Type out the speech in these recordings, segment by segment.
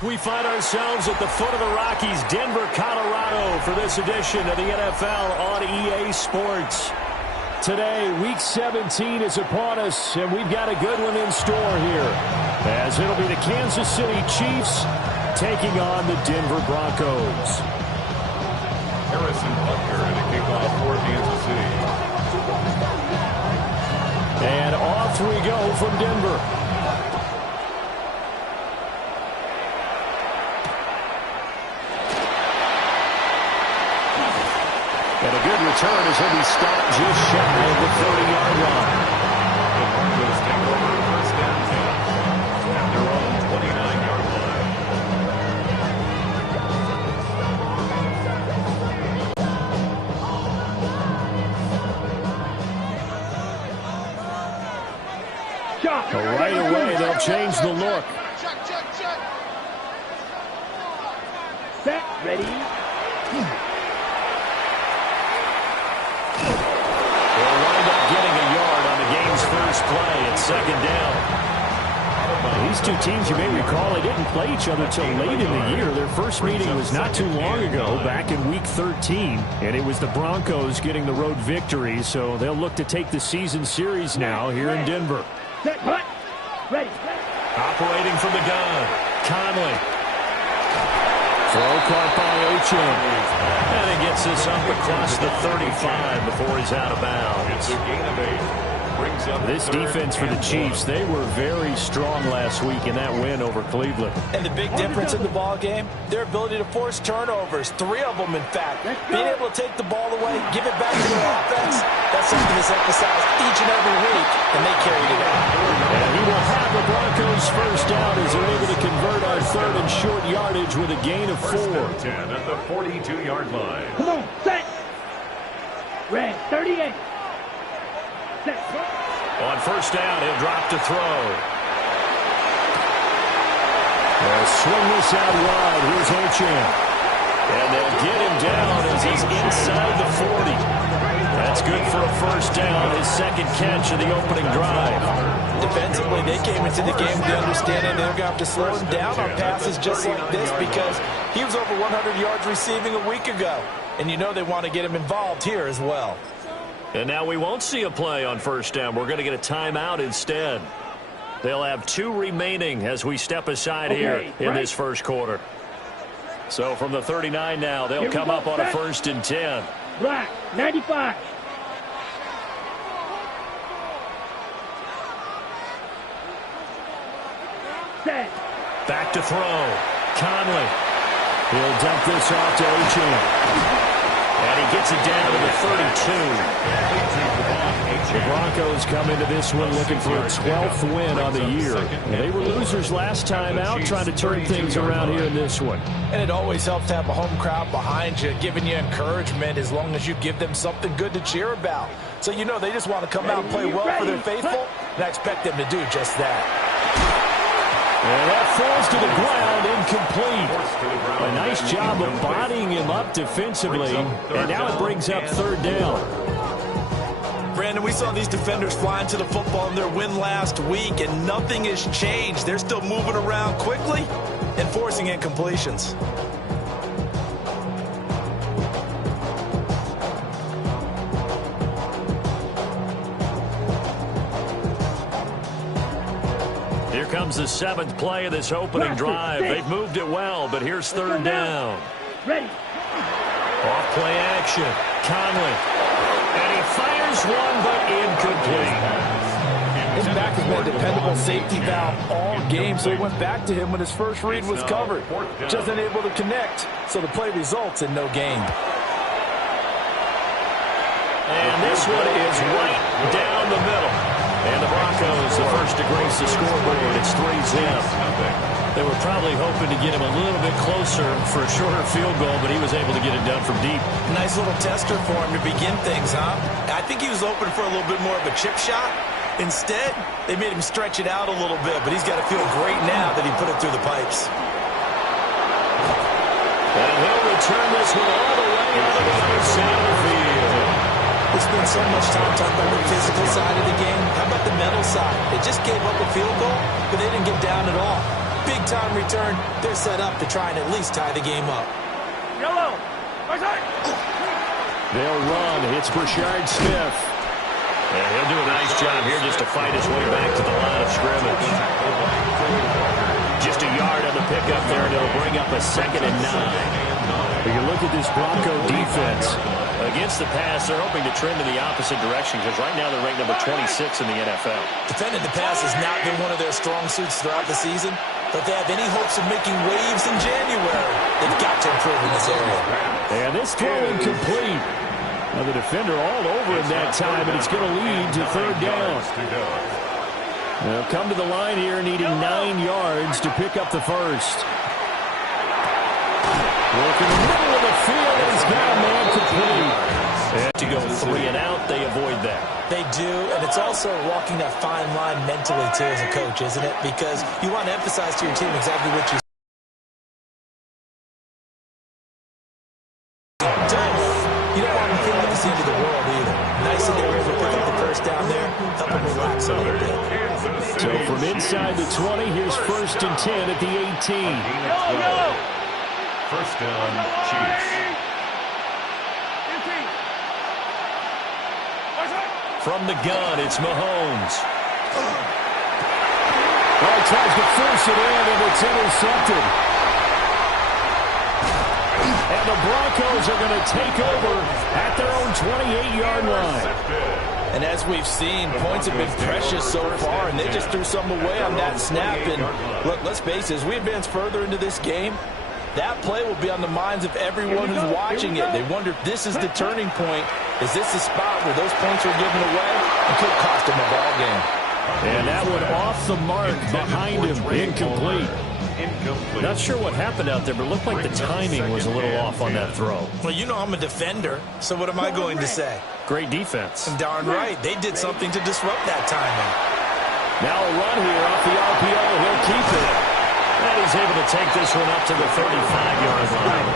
We find ourselves at the foot of the Rockies, Denver, Colorado, for this edition of the NFL on EA Sports. Today, Week 17 is upon us, and we've got a good one in store here, as it'll be the Kansas City Chiefs taking on the Denver Broncos. Harrison Butker in a kickoff for Kansas City. And off we go from Denver. And a good return as he'll be stopped just shy of the 30-yard line. The Broncos take over first down at their own 29-yard line. So right away, they'll change the look. Set, ready. They'll wind up getting a yard on the game's first play at second down. These two teams, you may recall, they didn't play each other till late in the year. Their first meeting was not too long ago, back in Week 13, and it was the Broncos getting the road victory, so they'll look to take the season series now here in Denver. Set, hut. Ready. Operating from the gun, Conley. Throw caught by Szsn. And he gets this up across the 35 before he's out of bounds. It's a gain of 8. This defense for the Chiefs, they were very strong last week in that win over Cleveland. And the big difference in the ball game, their ability to force turnovers, 3 of them in fact. Being able to take the ball away, give it back to their offense, that's something that's emphasized each and every week, and they carried it out. And he will have the Broncos first down as they're able to convert on third and short yardage with a gain of 4. 10 at the 42-yard line. Come on, set. Red, 38. Set. On first down, he'll drop to throw. They'll swing this out wide. Here's Szsn. And they'll get him down as he's inside the 40. That's good for a first down, his second catch of the opening drive. Defensively, they came into the game with the understanding they're going to have to slow him down on passes just like this because he was over 100 yards receiving a week ago. And you know they want to get him involved here as well. And now we won't see a play on first down. We're going to get a timeout instead. They'll have 2 remaining as we step aside here in this first quarter. So from the 39 now, they'll come up on a 1st and 10. Black, 95. Set. Back to throw. Conley. He'll dump this off to Szsn. And he gets it down to the 32. The Broncos come into this one looking for a 12th win on the year. And they were losers last time out, trying to turn things around here in this one. And it always helps to have a home crowd behind you, giving you encouragement as long as you give them something good to cheer about. So you know they just want to come out and play well for their faithful, and I expect them to do just that. And that falls to the ground, incomplete. A nice job of bodying him up defensively, and now it brings up 3rd down. Brandon, we saw these defenders flying to the football in their win last week, and nothing has changed. They're still moving around quickly and forcing incompletions. Here comes the 7th play of this opening drive. They've moved it well, but here's 3rd down. Ready. Off play action. Conley. And he fires one, but incomplete. His back has been a dependable safety valve all game, so he went back to him when his first read was covered. Just unable to connect, so the play results in no gain. And this one is right down the middle. And the Broncos, the first to grace the scoreboard. It's 3-zip. They were probably hoping to get him a little bit closer for a shorter field goal, but he was able to get it done from deep. Nice little tester for him to begin things, huh? I think he was open for a little bit more of a chip shot. Instead, they made him stretch it out a little bit, but he's got to feel great now that he put it through the pipes. And he'll return this one all the way out of the other side of the field. We spend so much time talking about the physical side of the game. How about the mental side? They just gave up a field goal, but they didn't get down at all. Big anytime return, they're set up to try and at least tie the game up. Yellow. They'll run. It's Brashard Smith. Yeah, he'll do a nice job here just to fight his way back to the line of scrimmage. Just a yard on the pickup there, and it'll bring up a 2nd and 9. But you look at this Bronco defense. Against the pass, they're hoping to trend in the opposite direction because right now they're ranked number 26 in the NFL. Defending the pass has not been one of their strong suits throughout the season. But if they have any hopes of making waves in January, they've got to improve in this area. And this throw incomplete. Now the defender all over him that time, and it's going to lead to 3rd down. They'll come to the line here needing 9 yards to pick up the first. Work in the middle of the field. He's got a man complete. And to go 3 and out, they avoid that. They do, and it's also walking that fine line mentally, too, as a coach, isn't it? Because you want to emphasize to your team exactly what you don't. You don't want them to feel like it's the end of the world, either. Nice that they were able to pick up the first down there, help them relax a little bit. So from inside the 20, here's 1st and 10 at the 18. First down, Chiefs. From the gun, it's Mahomes. Well, tries to force it in, and it's intercepted. And the Broncos are going to take over at their own 28-yard line. And as we've seen, points have been precious so far, and they just threw some away on that snap. And look, let's face it, as we advance further into this game, that play will be on the minds of everyone who's watching it. They wonder if this is the turning point. Is this the spot where those points are given away? It could cost them a ball game. And that one off the mark behind him, incomplete. Not sure what happened out there, but it looked like the timing was a little off on that throw. Well, you know I'm a defender, so what am I going to say? Great defense. Darn right. They did something to disrupt that timing. Now a run here off the RPO. He'll keep it. And he's able to take this one up to the 35-yard line.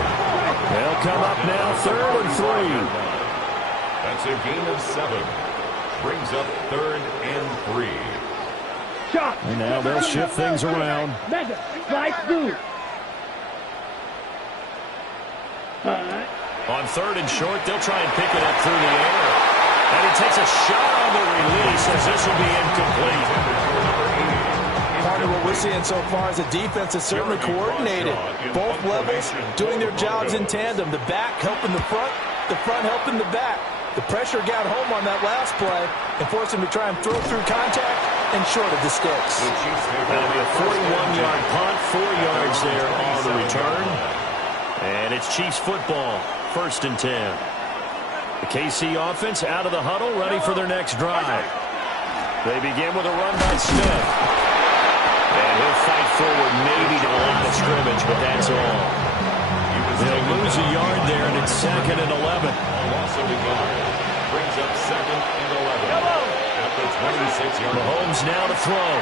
They'll come up now 3rd and 3. That's a gain of 7. Brings up 3rd and 3. And now they'll shift things around. Slice through. On 3rd and short, they'll try and pick it up through the air. And he takes a shot on the release as this will be incomplete. Part of what we're seeing so far is the defense is certainly coordinated. Both levels doing their jobs in tandem. The back helping the front helping the back. The pressure got home on that last play and forced him to try and throw through contact and short of the sticks. That'll be a 41-yard punt, 4 yards there on the return. And it's Chiefs football, 1st and 10. The KC offense out of the huddle, ready for their next drive. They begin with a run by Smith. And he'll fight forward maybe to the line of scrimmage, but that's all. They'll lose a yard there, and it's 2nd and 11. Loss of a yard. Brings up 2nd and 11. At the 26-yard line. Mahomes now to throw.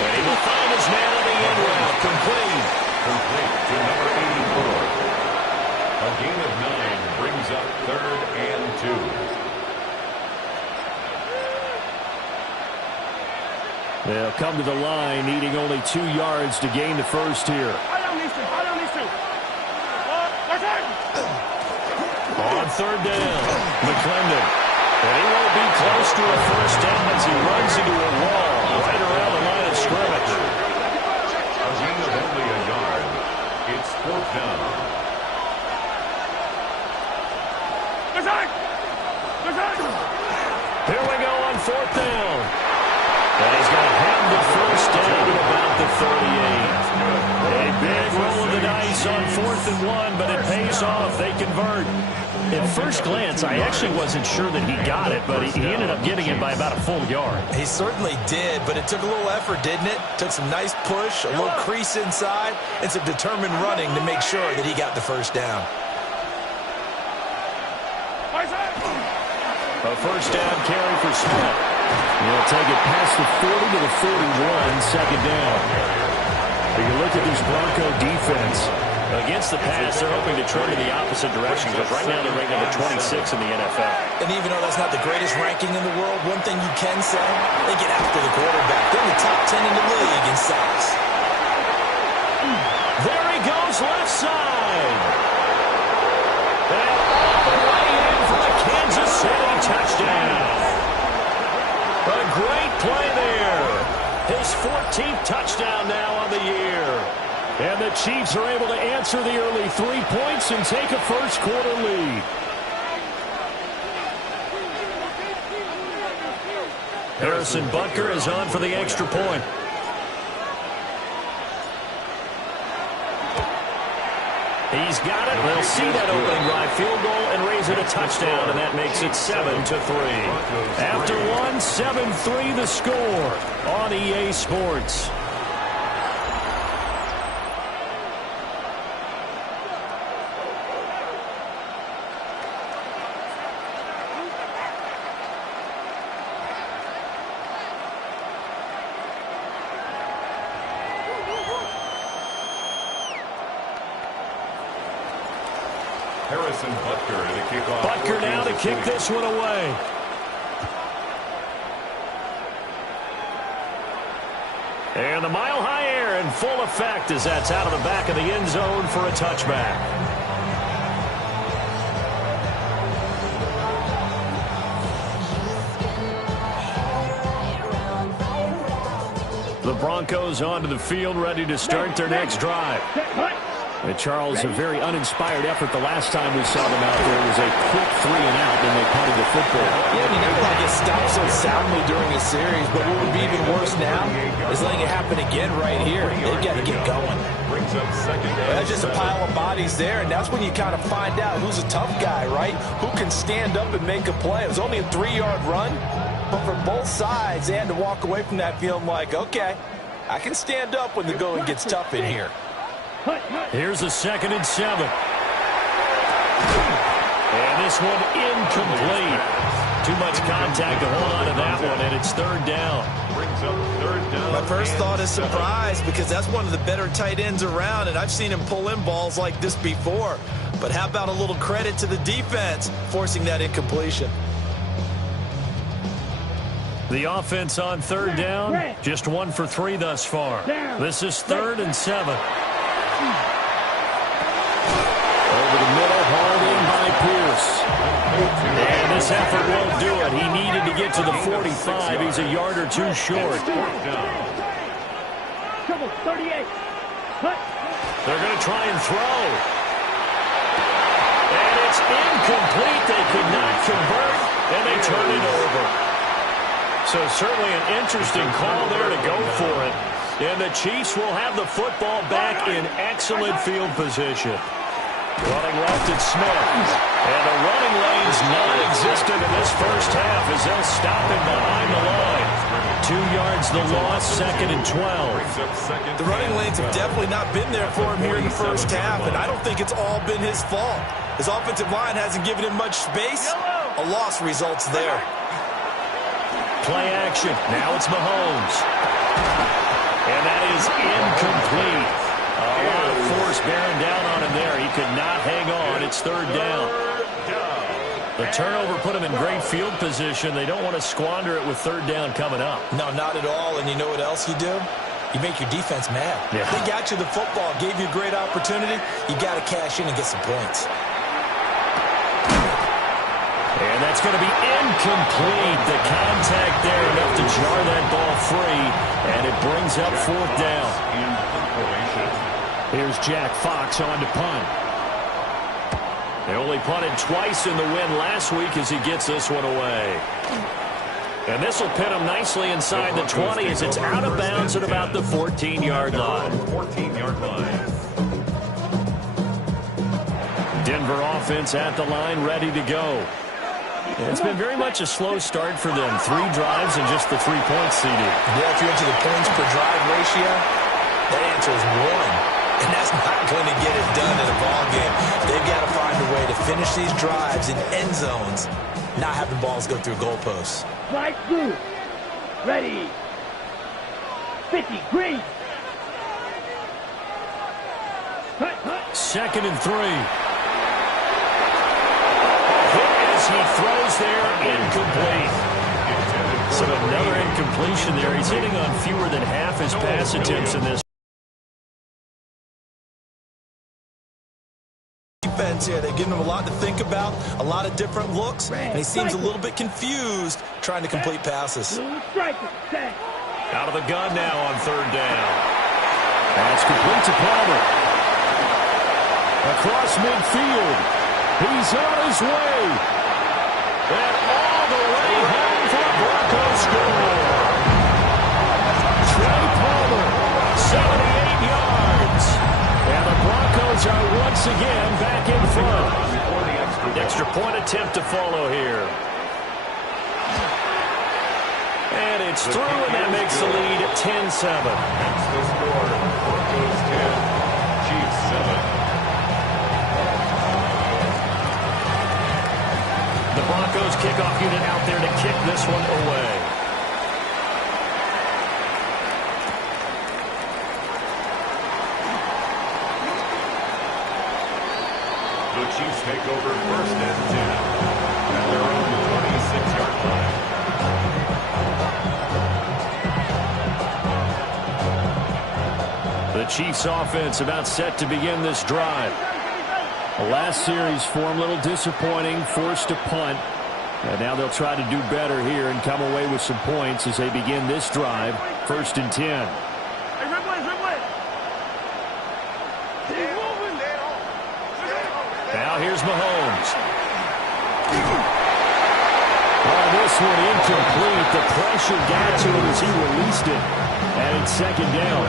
And he will find his man on the end route. Complete. Complete to number 84. A gain of 9 brings up 3rd and 2. They'll come to the line, needing only 2 yards to gain the first here. On 3rd down, McClendon. And he won't be close to a first down as he runs into a wall right around the line of scrimmage. A gain of only a yard. It's 4th down. Here we go on 4th down. And he's going to have the first down at about the 38. A big roll of the dice on 4th and 1, but it pays off. They convert. At first glance, I actually wasn't sure that he got it, but he ended up getting it by about a full yard. He certainly did, but it took a little effort, didn't it? Took some nice push, a little crease inside, and some determined running to make sure that he got the first down. A first down carry for Smith. He'll take it past the 40 to the 41, 2nd down. If you look at this Bronco defense, Against the pass, they're hoping to trend in the opposite direction because right now they're ranked number 26 in the NFL. And even though that's not the greatest ranking in the world, one thing you can say, they get after the quarterback. They're in the top 10 in the left side. And all the way in for the Kansas City touchdown. A great play there. His 14th touchdown now on the year. And the Chiefs are able to answer the early 3 points and take a first-quarter lead. Harrison Butker is on for the extra point. He's got it. They'll see that opening drive field goal and raise it a touchdown, and that makes it 7-3. After one, 7-3 the score on EA Sports. Harrison Butker to kick off. Butker now to kick this one away. And the mile-high air in full effect as that's out of the back of the end zone for a touchback. The Broncos onto the field, ready to start their next drive. And Charles, a very uninspired effort the last time we saw them out there. It was a quick 3 and out, and they punted the football. Yeah, and you never want to get stopped so soundly during a series, but what would be even worse now is letting it happen again right here. They've got to get going. Brings up second down. That's just a pile of bodies there, and that's when you kind of find out who's a tough guy, right? Who can stand up and make a play. It was only a 3-yard run, but for both sides, they had to walk away from that feeling like, okay, I can stand up when the going gets tough in here. Here's a 2nd and 7. And this one incomplete. Too much contact to hold on to that one, and it's 3rd down. Brings up 3rd down. My first thought is surprise because that's one of the better tight ends around, and I've seen him pull in balls like this before. But how about a little credit to the defense forcing that incompletion? The offense on 3rd down, just 1 for 3 thus far. This is 3rd and 7. Over the middle, hauled in by Pierce. And this effort won't do it. He needed to get to the 45. He's a yard or 2 short. They're going to try and throw. And it's incomplete. They could not convert, and they turn it over. So certainly an interesting call there to go for it. And the Chiefs will have the football back in excellent field position. Running left at Smith. And the running lane's non-existent in this first half as they'll stop him behind the line. 2 yards the loss, 2nd and 12. The running lanes have definitely not been there for him here in the first half, and I don't think it's all been his fault. His offensive line hasn't given him much space. A loss results there. Play action. Now it's Mahomes. And that is incomplete. A lot of force bearing down on him there. He could not hang on. It's 3rd down. The turnover put him in great field position. They don't want to squander it with 3rd down coming up. No, not at all. And you know what else you do? You make your defense mad. Yeah. They got you the football, gave you a great opportunity. You got to cash in and get some points. And that's going to be incomplete. The contact there enough to jar that ball free, and it brings up 4th down. Here's Jack Fox on to punt. They only punted twice in the win last week as he gets this one away. And this will pin him nicely inside the 20 as it's out of bounds at about the 14-yard line. 14-yard line. Denver offense at the line, ready to go. It's been very much a slow start for them. 3 drives and just the 3 points seeded. Yeah, if you're into the points per drive ratio, that answer is 1. And that's not going to get it done in a ball game. They've got to find a way to finish these drives in end zones, not having balls go through goalposts. Right through. Ready. 50, green. 2nd and 3. He throws there, incomplete. So another incompletion there. He's hitting on fewer than half his pass attempts in this. offense here. They've given him a lot to think about, a lot of different looks, and he seems a little bit confused trying to complete passes. Out of the gun now on third down. That's complete to Palmer. Across midfield. He's on his way. And all the way home for a Broncos score. Trey Palmer, 78 yards. And the Broncos are once again back in front. Extra point attempt to follow here. And it's through, and that makes the lead 10-7. That's the score. Broncos 10, Chiefs 7. The Broncos kickoff unit out there to kick this one away. The Chiefs take over first and 10 at their own 26-yard line. The Chiefs offense about set to begin this drive. The last series for them a little disappointing, forced to punt. And now they'll try to do better here and come away with some points as they begin this drive. First and 10. Now here's Mahomes. Oh, this one incomplete. The pressure got to him as he released it. And it's second down.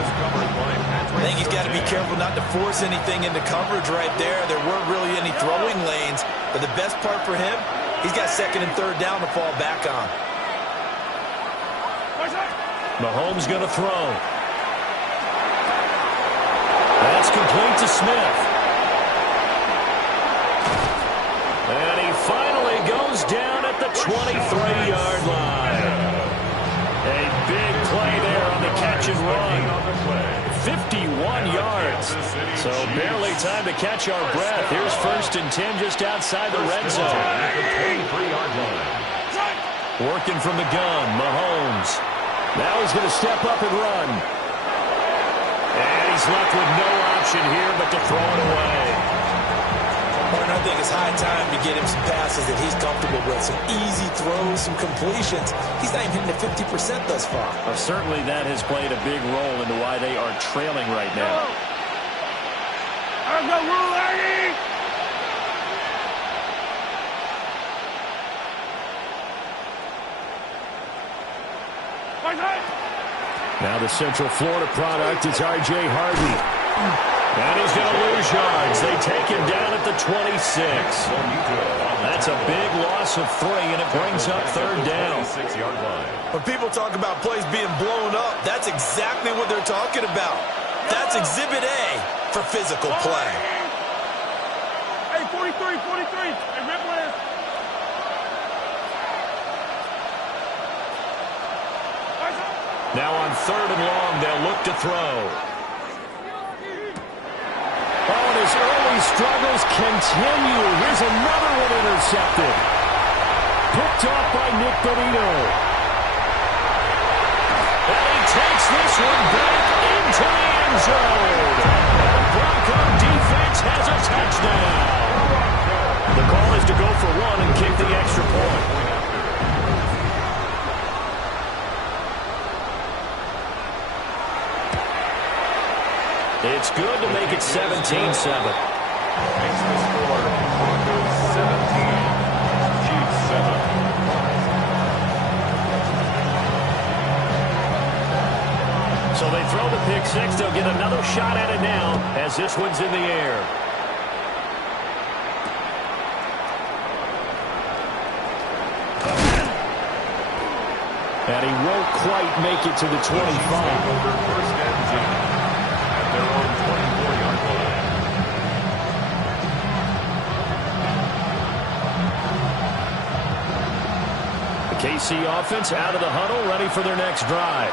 I think he's got to be careful not to force anything into coverage right there. There weren't really any throwing lanes. But the best part for him, he's got second and third down to fall back on. Mahomes going to throw. That's complete to Smith. And he finally goes down at the 23-yard line. A big play there on the catch and run. 51 yards. So barely time to catch our breath. Here's first and 10 just outside the red zone. Working from the gun, Mahomes. Now he's going to step up and run. And he's left with no option here but to throw it away. I think it's high time to get him some passes that he's comfortable with. Some easy throws, some completions. He's not even hitting the 50% thus far. Well, certainly that has played a big role into why they are trailing right now. Now the Central Florida product is R.J. Harvey. And he's going to lose yards. They take him down at the 26. That's a big loss of 3, and it brings up third down. When people talk about plays being blown up, that's exactly what they're talking about. That's Exhibit A for physical play. Hey, 43. Hey, Red West. Now on third and long, they'll look to throw. Oh, and his early struggles continue. Here's another one intercepted. Picked off by Nick Bonito. And he takes this one back into the end zone. And the Bronco defense has a touchdown. The call is to go for one and kick the extra point. It's good to make it 17-7. Makes the score Broncos 17, Chiefs 7. So they throw the pick six. They'll get another shot at it now as this one's in the air. And he won't quite make it to the 25. Over first and 10. Their own 24-yard line. The KC offense out of the huddle, ready for their next drive.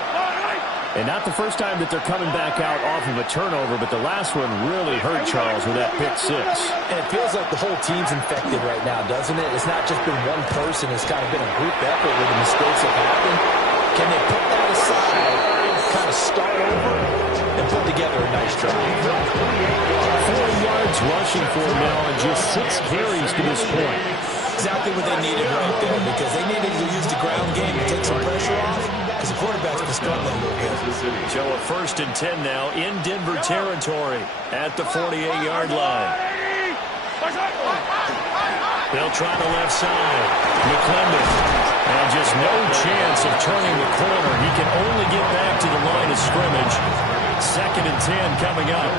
And not the first time that they're coming back out off of a turnover, but the last one really hurt Charles with that pick six. And it feels like the whole team's infected right now, doesn't it? It's not just been one person. It's kind of been a group effort where the mistakes have happened. Can they put that aside, kind of start over, and put together a nice drive. 4 yards rushing for him now on just 6 carries to this point. Exactly what they needed right there, because they needed to use the ground game to take some pressure off, because the quarterback's been struggling a little bit. So a 1st and 10 now in Denver territory at the 48-yard line. They'll try the left side. McClendon. And just no chance of turning the corner. He can only get back to the line of scrimmage. 2nd and 10 coming up.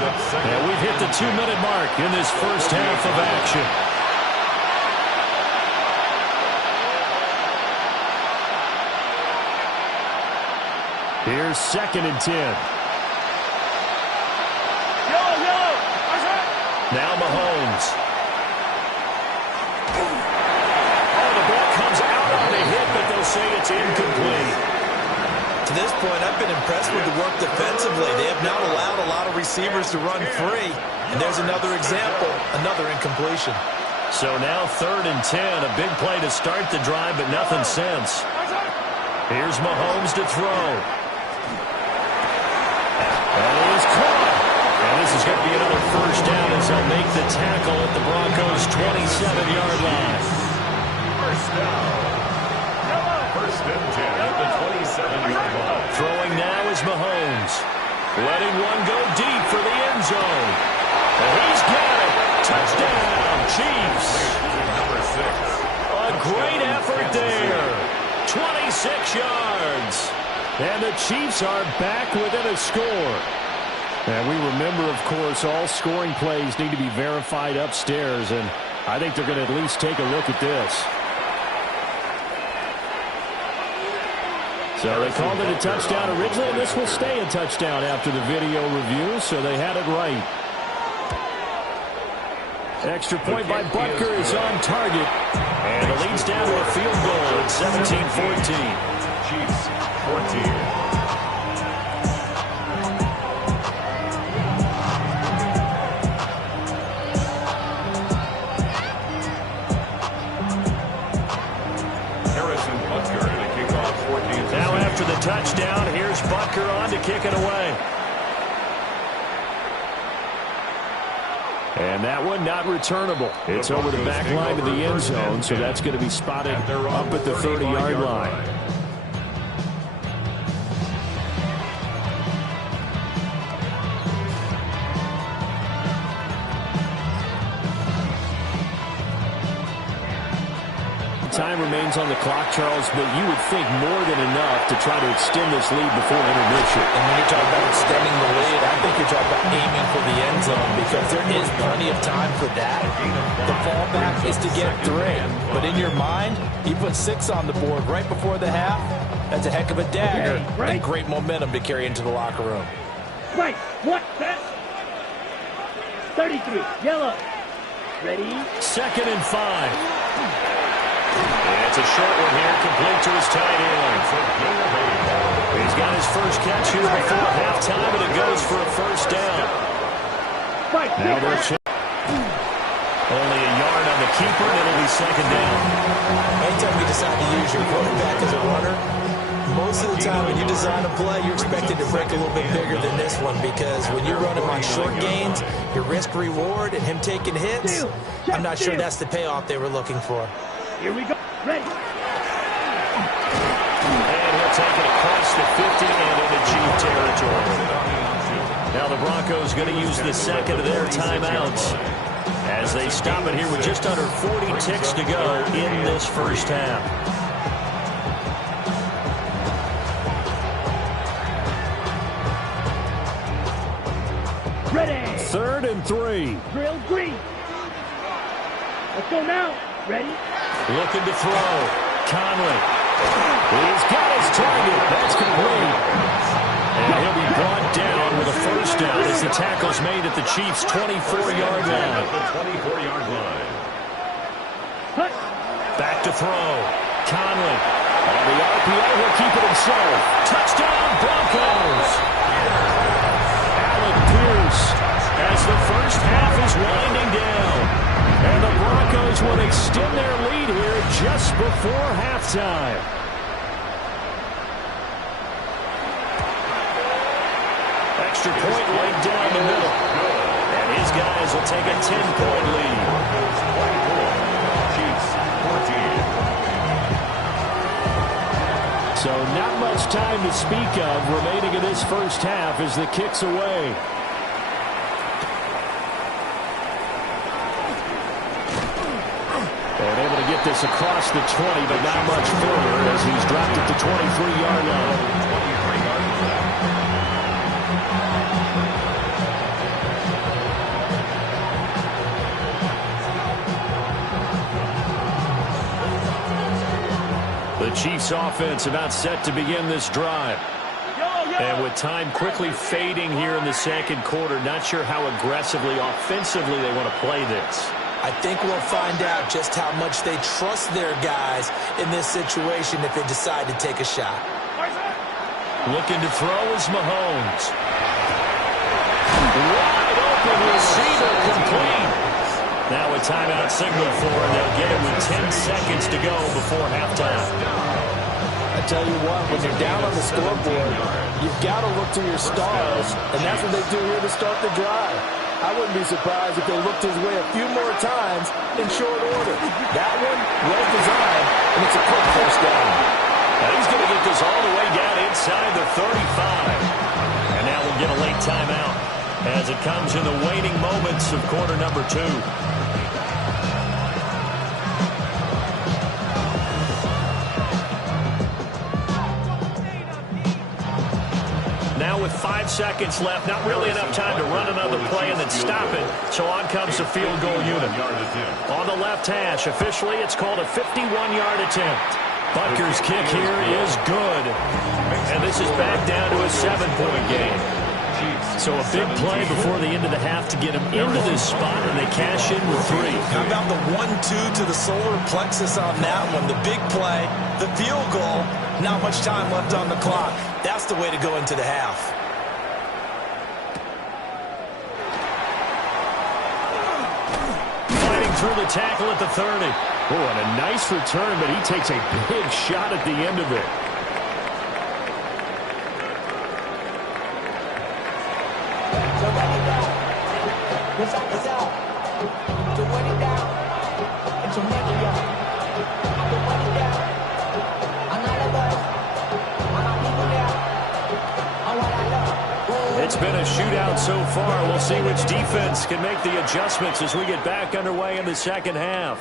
And we've hit the 2-minute mark in this first half of action. Here's 2nd and 10. Now Mahomes. Oh, the ball comes out on a hit, but they'll say it's incomplete. To this point, I've been impressed with the work defensively. They have not allowed a lot of receivers to run free. And there's another example, another incompletion. So now 3rd and 10, a big play to start the drive, but nothing since. Here's Mahomes to throw. And it is caught. And this is going to be another first down as they'll make the tackle at the Broncos' 27-yard line. First down. 1st and 10 at the 27-yard line. Throwing now is Mahomes. Letting one go deep for the end zone. And he's got it. Touchdown, Chiefs. Number 6. A great effort there. 26 yards. And the Chiefs are back within a score. And we remember, of course, all scoring plays need to be verified upstairs. And I think they're going to at least take a look at this. So they called it a touchdown originally, and this will stay a touchdown after the video review, so they had it right. Extra point by Butker is on target. And it leads down to a field goal at 17-14. Chiefs 14. Now after the touchdown, here's Butker on to kick it away. And that one not returnable. It's over the back line of the end zone, so that's going to be spotted up at the 30-yard line. Time remains on the clock, Charles, but you would think more than enough to try to extend this lead before intermission. And when you're talking about extending the lead, I think you're talking about aiming for the end zone, because there is plenty of time for that. The fallback is to get 3. But in your mind, you put 6 on the board right before the half. That's a heck of a dagger and great momentum to carry into the locker room. Right, what? That's 33, yellow. Ready? 2nd and 5. And it's a short one here, complete to his tight end. He's got his first catch here before halftime, and it goes for a first down. Now they'll check. Only a yard on the keeper, and it'll be 2nd down. Anytime you decide to use your quarterback as a runner, most of the time when you design a play, you're expected to break a little bit bigger than this one, because when you run him on short gains, your risk-reward and him taking hits, I'm not sure that's the payoff they were looking for. Here we go. Ready. And he'll take it across the 50 and into Chief territory. Now the Broncos going to use the second of their timeouts as they stop it here with just under 40 ticks to go in this first half. Ready. 3rd and 3. Drill green. Let's go now. Ready. Looking to throw. Conley. He's got his target. That's complete. And he'll be brought down with a first down as the tackle's made at the Chiefs' 24-yard line. The 24-yard line. Back to throw. Conley. On the RPO, he'll keep it himself. Touchdown, Broncos. Allen Pierce as the first half is winding down. And the Broncos will extend their lead here just before halftime. extra point right down the middle. And his guys will take a 10-point lead. So not much time to speak of remaining in this first half as the kick's away. And able to get this across the 20, but not much further as he's dropped it to 23-yard line. The Chiefs offense about set to begin this drive. And with time quickly fading here in the second quarter, not sure how aggressively, offensively they want to play this. I think we'll find out just how much they trust their guys in this situation if they decide to take a shot. Looking to throw is Mahomes. Wide open receiver complete. Now a timeout signal for, and they'll get it with 10 seconds to go before halftime. I tell you what, when you're down on the scoreboard, you've got to look to your stars, and that's what they do here to start the drive. I wouldn't be surprised if they looked his way a few more times in short order. That one, well designed, and it's a quick first down. Now he's going to get this all the way down inside the 35. And now we'll get a late timeout as it comes in the waning moments of quarter number 2. Now with 5 seconds left, not really enough time to run another play and then stop it. So on comes the field goal unit. On the left hash, officially it's called a 51-yard attempt. Butker's kick here is good. And this is back down to a 7-point game. So a big play before the end of the half to get him into this spot, and they cash in with 3. How about the 1-2 to the solar plexus on that one? The big play, the field goal, not much time left on the clock. That's the way to go into the half. Fighting through the tackle at the 30. Oh, and a nice return, but he takes a big shot at the end of it. It's been a shootout so far. We'll see which defense can make the adjustments as we get back underway in the second half.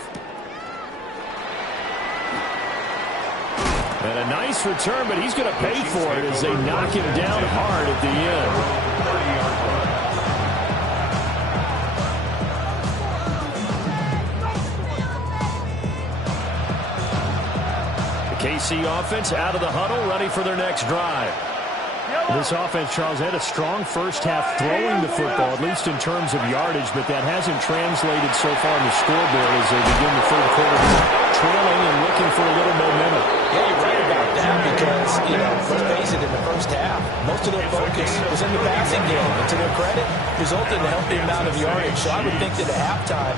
And a nice return, but he's going to pay for it as they knock him down hard at the end. KC offense out of the huddle, ready for their next drive. This offense, Charles, had a strong first half throwing the football, at least in terms of yardage, but that hasn't translated so far in the scoreboard as they begin the third quarter trailing and looking for a little momentum. Yeah, you're right about that because, let's face it, in the first half, most of their focus was in the passing game, and to their credit, resulted in a healthy amount of yardage. So I would think that at halftime,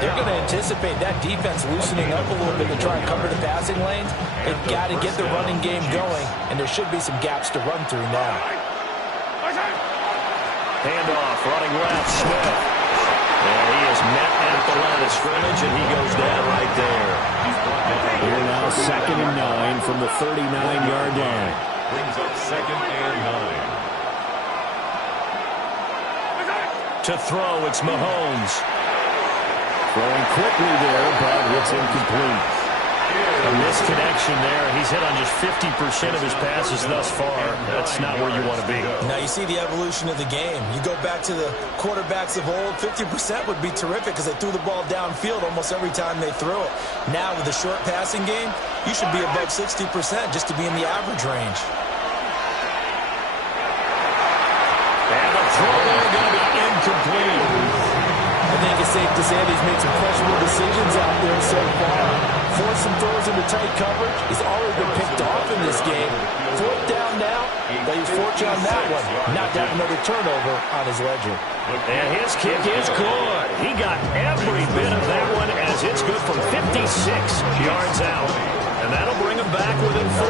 they're going to anticipate that defense loosening up a little bit to try and cover the passing lanes. They've got to get the running game going, and there should be some gaps to run through now. Handoff, running left, Smith. And he is met at the line of scrimmage, and he goes down right there. Here now, 2nd and 9 from the 39-yard line. Brings up 2nd and 9. To throw, it's Mahomes. Throwing quickly there, but it's incomplete. A misconnection there. He's hit on just 50% of his passes thus far. That's not where you want to be. Now you see the evolution of the game. You go back to the quarterbacks of old, 50% would be terrific because they threw the ball downfield almost every time they threw it. Now with the short passing game, you should be above 60% just to be in the average range. And the throw there going to be incomplete. I think it's safe to say that he's made some questionable decisions out there so far. Forced some throws into tight coverage. He's already been picked off in this game. 4th down now, but he's fortunate on that one. Not to have another turnover on his ledger. And his kick is good. He got every bit of that one as it's good from 56 yards out. And that'll bring him back within 4.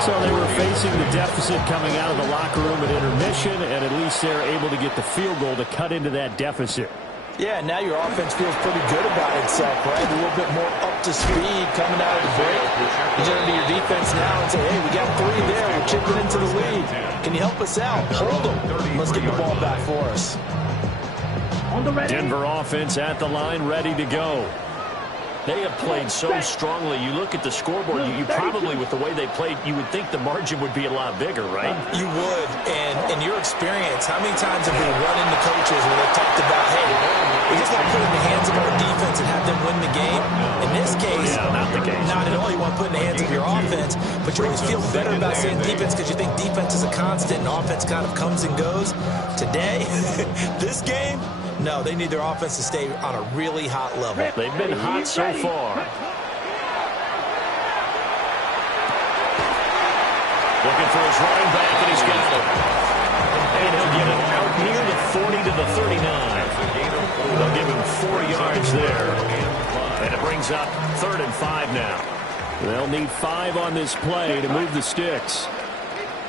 So they were facing the deficit coming out of the locker room at intermission, and at least they're able to get the field goal to cut into that deficit. Yeah, now your offense feels pretty good about itself, right? A little bit more up to speed coming out of the break. You turn to your defense now and say, hey, we got 3 there. We're chipping into the lead. Can you help us out? Hold them. Let's get the ball back for us. Denver offense at the line, ready to go. They have played so strongly. You look at the scoreboard, you probably, with the way they played, you would think the margin would be a lot bigger, right? You would. And in your experience, how many times have we run into coaches where they've talked about, hey, we just want to put it in the hands of our defense and have them win the game? In this case, not the case. Not at all. You want to put it in the hands of your offense, but you always feel better about saying defense because you think defense is a constant and offense kind of comes and goes. Today, this game, no, they need their offense to stay on a really hot level. They've been hot so far. Looking for his running back, and he's got it. And he'll get it out near the 40 to the 39. They'll give him 4 yards there. And it brings up 3rd and 5 now. They'll need 5 on this play to move the sticks.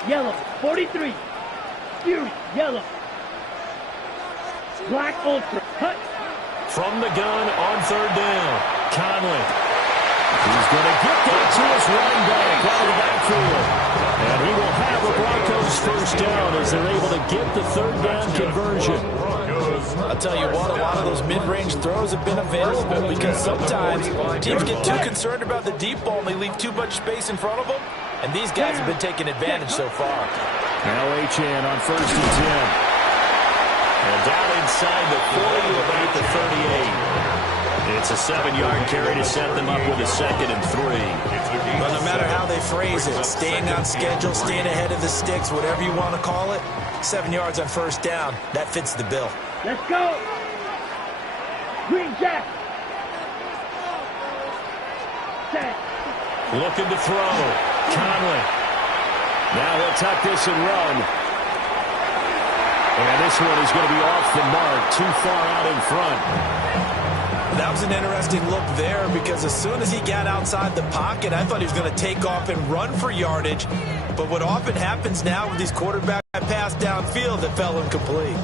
Yellow, 43. Fury, yellow. Black Ultra, cut. From the gun on 3rd down, Conley. He's going to get that to his running back out of the backfield. And he will have a Broncos first down as they're able to get the 3rd down conversion. I'll tell you what, a lot of those mid-range throws have been available because sometimes teams get too concerned about the deep ball and they leave too much space in front of them. And these guys have been taking advantage so far. Now HN on 1st and 10. And down inside the 40, about the 38. It's a 7-yard carry to set them up with a 2nd and 3. But no matter how they phrase it, staying on schedule, staying ahead of the sticks, whatever you want to call it, 7 yards on 1st down, that fits the bill. Let's go. Green Jack. Set. Looking to throw. Conley. Now he'll tuck this and run. And this one is going to be off the mark, too far out in front. That was an interesting look there because as soon as he got outside the pocket, I thought he was going to take off and run for yardage. But what often happens now with these quarterback pass downfield that fell incomplete.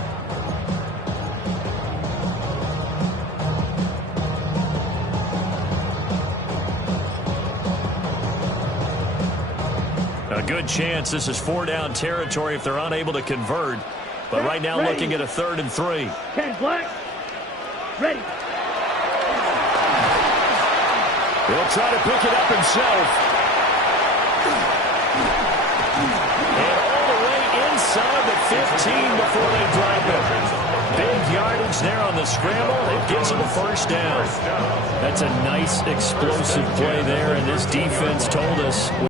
A good chance this is 4-down territory if they're unable to convert. But right now looking at a 3rd and 3. 10 Black. Ready. He'll try to pick it up himself. And all the way inside the 15 before they drop it. Big yardage there on the scramble. It gives them a 1st down. That's a nice explosive play there, and this defense told us